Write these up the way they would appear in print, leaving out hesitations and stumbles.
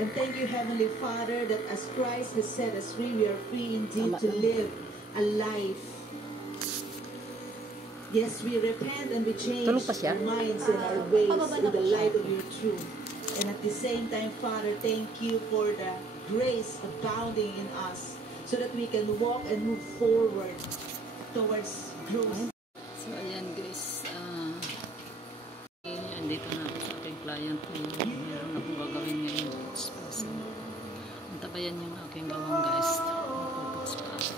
And thank you, Heavenly Father, that as Christ has set us free, we are free indeed to live a life. Yes, we repent and we change our minds and our ways in the light of your truth. And at the same time, Father, thank you for the grace abounding in us so that we can walk and move forward towards growth. So, ayan guys. Andito na ako sa aking client. Meron akong gagawin ngayon. So, antabayan yung aking gawang guys. Puputs pa ako.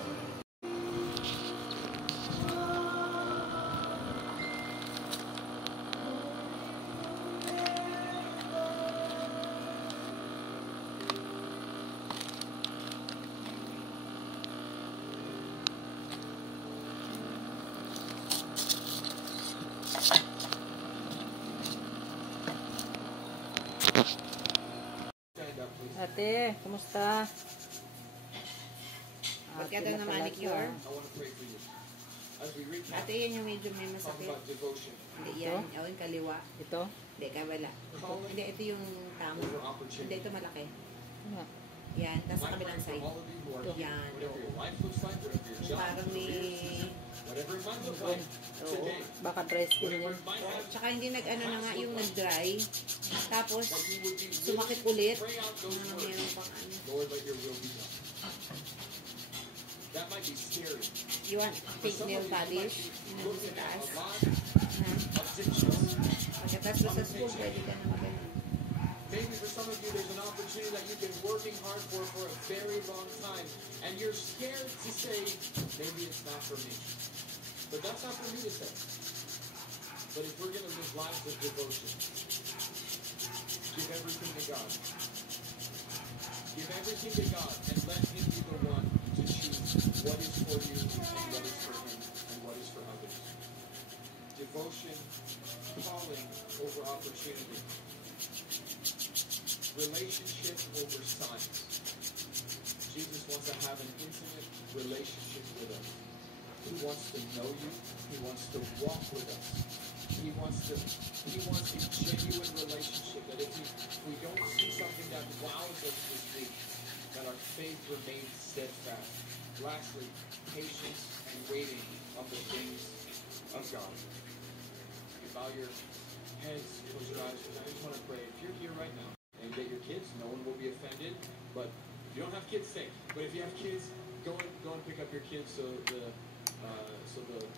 Ate, kumusta? Pagkada na manicure. Ate, yun yung medyo may masakit. Hindi yan. Yung kaliwa. Ito? Hindi, kabala. Hindi, ito yung tama. Hindi, ito malaki. Yan, tapos sa kabilang side. Yan. Parang may... Oo. Baka dry skin yun. Tsaka hindi nag-ano na nga yung nag-dry. Tapos, sumakit ulit. Meron pang ano. You want fake nail polish? Nandun sa taas. Pagkatapos sa school, pwede ka na magano. Maybe for some of you, there's an opportunity that you've been working hard for a very long time, and you're scared to say, maybe it's not for me. But that's not for me to say. But if we're going to live lives of devotion, give everything to God. Give everything to God, and let Him be the one to choose what is for you, and what is for Him, and what is for others. Devotion, calling over opportunity. Relationship over science. Jesus wants to have an intimate relationship with us. He wants to know you. He wants to walk with us. He wants a genuine relationship. That if we don't see something that wows us this week, that our faith remains steadfast. Lastly, patience and waiting on the things of God. You bow your heads, close your eyes, and I just want to pray. If you're here right now, and get your kids, no one will be offended, but if you don't have kids, stay. But if you have kids, go and pick up your kids so the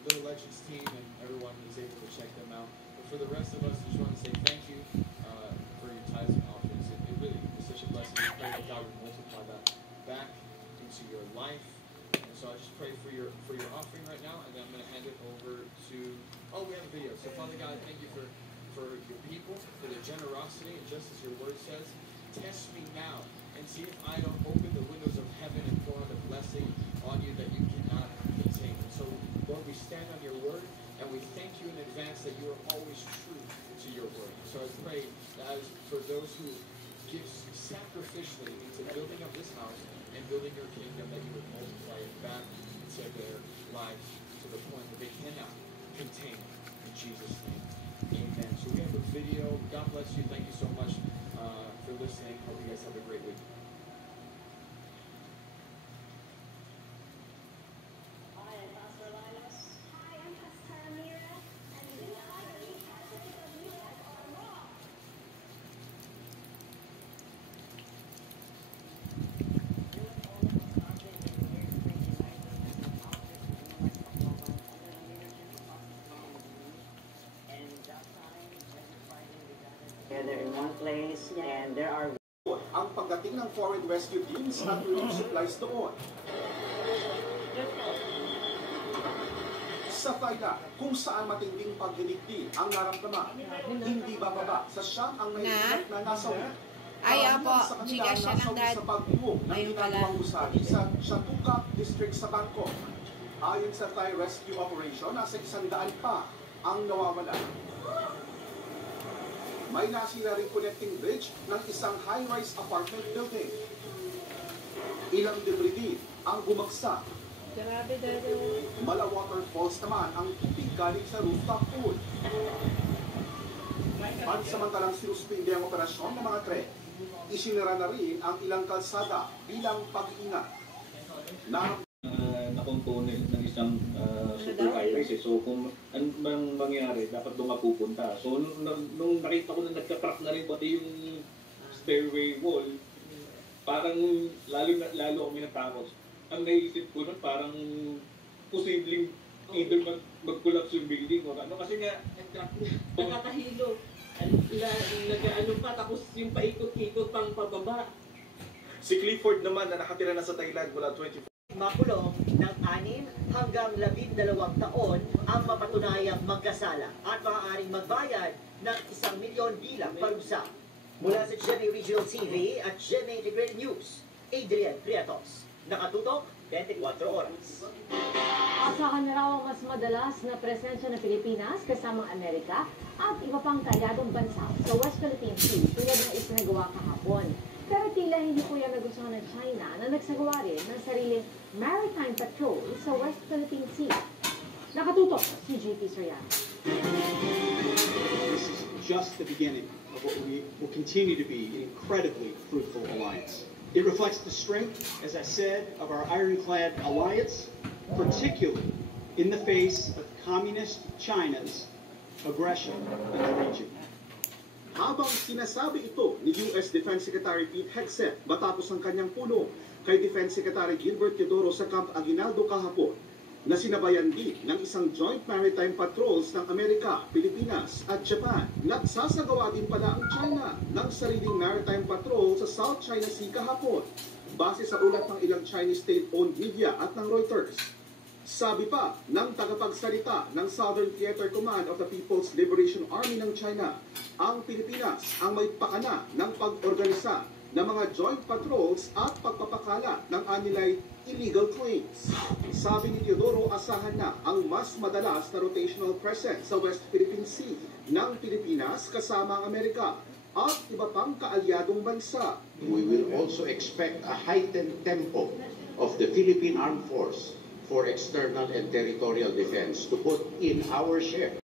Little Legends team and everyone is able to check them out. But for the rest of us, I just want to say thank you for your tithes and offerings. It really is such a blessing. I pray that God would multiply that back into your life. And so I just pray for your offering right now, and then I'm going to hand it over to, we have a video. So Father God, thank you for your people, for their generosity, and just as your word says, test me now and see if I don't open the windows of heaven and pour out a blessing on you that you cannot contain. And so, Lord, we stand on your word, and we thank you in advance that you are always true to your word. So I pray that as for those who give sacrificially into building up this house and building your kingdom, that you would multiply it back into their lives to the point that they cannot contain it. In Jesus' name. Amen. So we have a video. God bless you. Thank you so much for listening. Hope you guys have a great week. Hi, I'm Pastor Linus. Hi, I'm Pastor Amira. And we are the Pastor of Music on Raw. Together in one place, and there are ang pagdating ng foreign rescue teams at relief supplies doon. Sa Tayda, kung saan matinding pagdiligdi ang naramdaman, hindi bababa sa siyang ang naiingat na nasawi. Ay, apo, chika siya ng dad. Sa pagbuo ng Ayun pala. ginagawang gusali sa Shatuka District sa Bangkok. Ayon sa Thai Rescue Operation, nasa 100 pa ang nawawala. May nasira ring connecting bridge ng isang high-rise apartment building. Ilang debris din ang bumagsak. Grabe, dada. Mala waterfalls naman ang tubig galing sa rooftop pool. Pansamantalang sinuspindi ang operasyon ng mga tren. Isinara na rin ang ilang kalsada bilang pag-iingat. Na component ng isang super highways. So kung ano bang mangyari, dapat doon ka pupunta. So nung nakita ko na nagka-crack na rin pati yung stairway wall, parang lalo kami natakot. Ang naisip ko nun parang posibleng either mag-collapse yung building o ano kasi nga nakakahilo. Nag-ano pa, tapos yung paikot-ikot pang pababa. Si Clifford naman na nakatira na sa Thailand mula 24. Makulong ng 6 hanggang 12 taon ang mapatunayang magkasala at maaaring magbayad ng 1 milyon bilang parusa. Mula sa GMA Regional TV at GMA Integrated News, Adrian Prietos. Nakatutok 24 oras. Asahan na raw ang mas madalas na presensya ng Pilipinas kasamang Amerika at iba pang kalyadong bansa sa West Philippine Sea tulad ng isinagawa kahapon. Pero tila hindi po yan nagustuhan ng China na nagsagawa rin ng sariling maritime patrol sa West Philippine Sea. Nakatutok si JP Soriano. This is just the beginning of what will continue to be an incredibly fruitful alliance. It reflects the strength, as I said, of our ironclad alliance, particularly in the face of communist China's aggression in the region. Habang sinasabi ito ni US Defense Secretary Pete Hegseth matapos ang kanyang pulong kay Defense Secretary Gilbert Teodoro sa Camp Aguinaldo kahapon, na sinabayan din ng isang joint maritime patrols ng Amerika, Pilipinas at Japan. Nagsasagawa din pala ang China ng sariling maritime patrol sa South China Sea kahapon, base sa ulat ng ilang Chinese state-owned media at ng Reuters. Sabi pa ng tagapagsalita ng Southern Theater Command of the People's Liberation Army ng China, ang Pilipinas ang may pakana ng pag-organisa ng mga joint patrols at pagpapakala ng anilay illegal claims. Sabi ni Teodoro, asahan na ang mas madalas na rotational presence sa West Philippine Sea ng Pilipinas kasama ang Amerika at iba pang kaalyadong bansa. We will also expect a heightened tempo of the Philippine Armed Force for external and territorial defense to put in our share